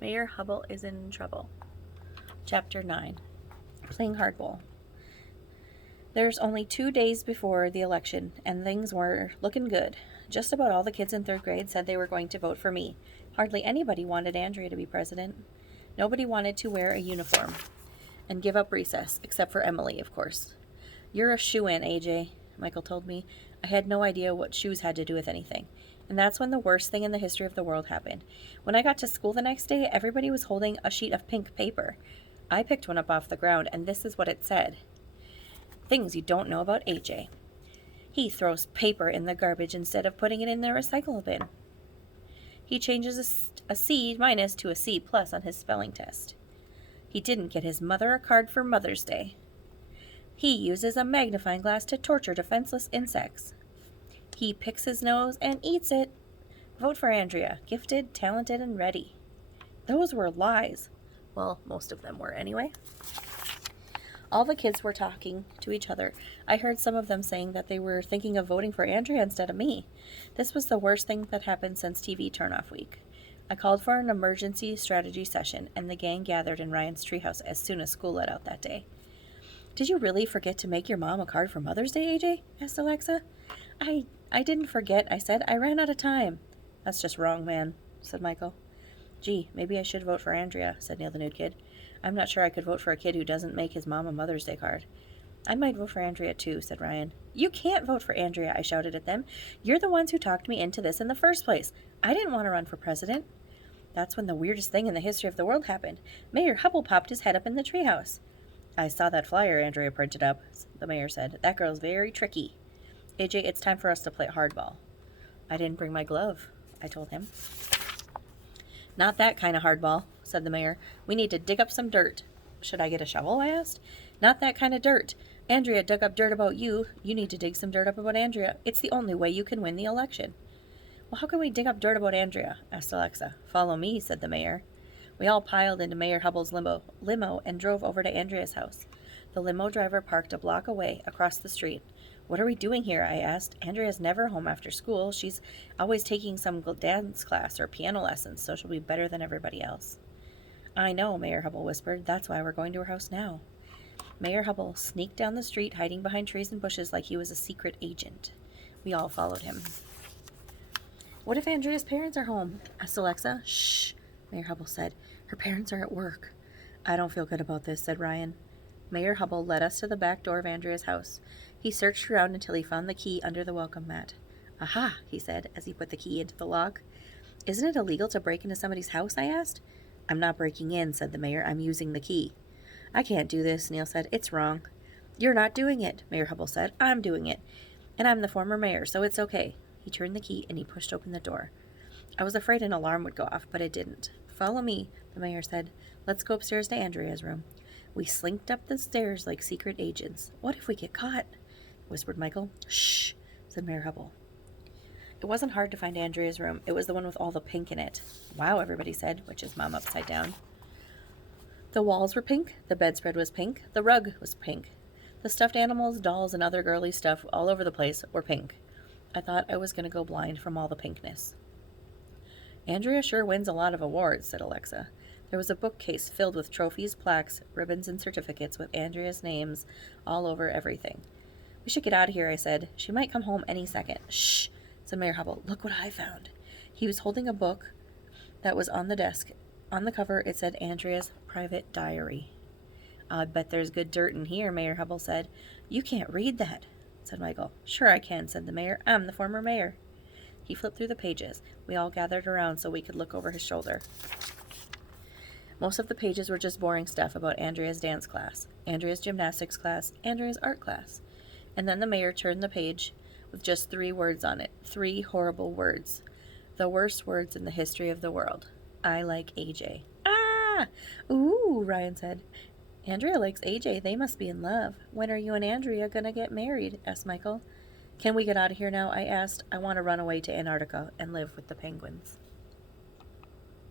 Mayor Hubble is in trouble. Chapter 9. Playing Hardball. There's only 2 days before the election, and things were looking good. Just about all the kids in 3rd grade said they were going to vote for me. Hardly anybody wanted Andrea to be president. Nobody wanted to wear a uniform and give up recess, except for Emily, of course. "You're a shoo-in, AJ," Michael told me. I had no idea what shoes had to do with anything. And that's when the worst thing in the history of the world happened. When I got to school the next day, everybody was holding a sheet of pink paper. I picked one up off the ground, and this is what it said. Things you don't know about AJ. He throws paper in the garbage instead of putting it in the recycle bin. He changes a C- to a C+ on his spelling test. He didn't get his mother a card for Mother's Day. He uses a magnifying glass to torture defenseless insects. He picks his nose and eats it. Vote for Andrea. Gifted, talented, and ready. Those were lies. Well, most of them were anyway. All the kids were talking to each other. I heard some of them saying that they were thinking of voting for Andrea instead of me. This was the worst thing that happened since TV turnoff week. I called for an emergency strategy session, and the gang gathered in Ryan's treehouse as soon as school let out that day. "Did you really forget to make your mom a card for Mother's Day, AJ?" asked Alexa. I didn't forget, I said. I ran out of time. "That's just wrong, man," said Michael. "Gee, maybe I should vote for Andrea," said Neil the nude kid. "I'm not sure I could vote for a kid who doesn't make his mom a Mother's Day card." "I might vote for Andrea too," said Ryan. "You can't vote for Andrea," I shouted at them. "You're the ones who talked me into this in the first place. I didn't want to run for president." That's when the weirdest thing in the history of the world happened. Mayor Hubble popped his head up in the treehouse. "I saw that flyer Andrea printed up," the mayor said. "That girl's very tricky. AJ, it's time for us to play hardball." "I didn't bring my glove," I told him. "Not that kind of hardball," said the mayor. "We need to dig up some dirt." "Should I get a shovel?" I asked. "Not that kind of dirt. Andrea dug up dirt about you. You need to dig some dirt up about Andrea. It's the only way you can win the election." "Well, how can we dig up dirt about Andrea?" asked Alexa. "Follow me," said the mayor. We all piled into Mayor Hubble's limo and drove over to Andrea's house. The limo driver parked a block away, across the street. "What are we doing here?" I asked. "Andrea's never home after school. She's always taking some dance class or piano lessons, so she'll be better than everybody else." "I know," Mayor Hubble whispered. "That's why we're going to her house now." Mayor Hubble sneaked down the street, hiding behind trees and bushes like he was a secret agent. We all followed him. "What if Andrea's parents are home?" asked Alexa. "Shh," Mayor Hubble said. "Her parents are at work." "I don't feel good about this," said Ryan. Mayor Hubble led us to the back door of Andrea's house. He searched around until he found the key under the welcome mat. "Aha," he said, as he put the key into the lock. "Isn't it illegal to break into somebody's house?" I asked. "I'm not breaking in," said the mayor. "I'm using the key." "I can't do this," Neil said. "It's wrong." "You're not doing it," Mayor Hubble said. "I'm doing it. And I'm the former mayor, so it's okay." He turned the key and he pushed open the door. I was afraid an alarm would go off, but it didn't. "Follow me," the mayor said. "Let's go upstairs to Andrea's room." We slinked up the stairs like secret agents. "What if we get caught?" whispered Michael. "Shh," said Mayor Hubble. It wasn't hard to find Andrea's room. It was the one with all the pink in it. "Wow," everybody said, which is Mom upside down. The walls were pink, the bedspread was pink, the rug was pink. The stuffed animals, dolls, and other girly stuff all over the place were pink. I thought I was going to go blind from all the pinkness. "Andrea sure wins a lot of awards," said Alexa. There was a bookcase filled with trophies, plaques, ribbons, and certificates with Andrea's names all over everything. "We should get out of here," I said. "She might come home any second." "Shh," said Mayor Hubble. "Look what I found." He was holding a book that was on the desk. On the cover, it said Andrea's private diary. "I bet there's good dirt in here," Mayor Hubble said. "You can't read that," said Michael. "Sure I can," said the mayor. "I'm the former mayor." He flipped through the pages. We all gathered around so we could look over his shoulder. Most of the pages were just boring stuff about Andrea's dance class, Andrea's gymnastics class, Andrea's art class. And then the mayor turned the page with just 3 words on it. 3 horrible words. The worst words in the history of the world. "I like AJ." "Ah! Ooh," Ryan said. "Andrea likes AJ. They must be in love." "When are you and Andrea gonna get married?" asked Michael. "Can we get out of here now?" I asked. "I want to run away to Antarctica and live with the penguins."